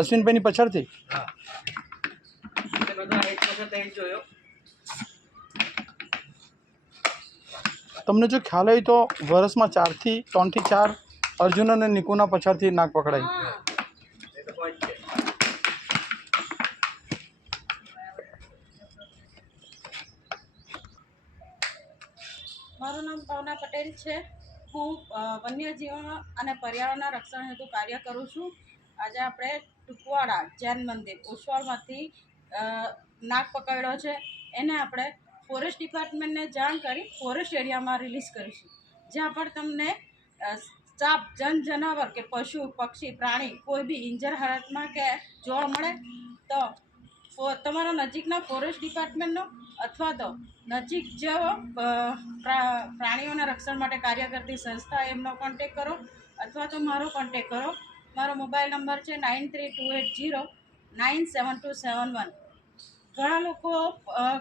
અશ્વિનભાઈની પાછળથી તમને જો ખ્યાલ હોય તો વર્ષમાં 3 થી 4 અર્જુન અને નિકુના પાછળથી નાક પકડાય. મારું નામ ભાવના પટેલ છે. હું વન્યજીવન અને પર્યાવરણના રક્ષણ હેતુ કાર્ય કરું છું. આજે આપણે ટુકવાડા જૈન મંદિર ઓસવાળમાંથી નાગ પકડ્યો છે. એને આપણે ફોરેસ્ટ ડિપાર્ટમેન્ટને જાણ કરી ફોરેસ્ટ એરિયામાં રિલીઝ કરીશું. જ્યાં પણ તમને સાપ જનાવર કે પશુ પક્ષી પ્રાણી કોઈ બી ઇન્જર હાલતમાં કે જોવા મળે તો તમારા નજીકના ફોરેસ્ટ ડિપાર્ટમેન્ટનો અથવા તો નજીક જેવો પ્રાણીઓના રક્ષણ માટે કાર્ય કરતી સંસ્થા એમનો કોન્ટેક કરો અથવા તો મારો કોન્ટેક કરો. મારો મોબાઈલ નંબર છે 9328097271. ઘણા લોકો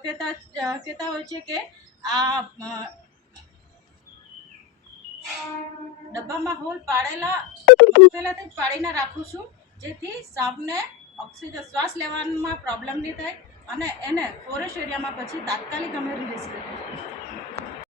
કહેતા હોય છે કે આ ડબ્બામાં હોલ પાડેલા પહેલાંથી જ પાડીને રાખું છું, જેથી સાપને ઓક્સિજન શ્વાસ લેવામાં પ્રોબ્લેમ નહીં થાય અને એને ફોરેસ્ટ એરિયામાં પછી તાત્કાલિક અમે રિલીઝ કરીએ.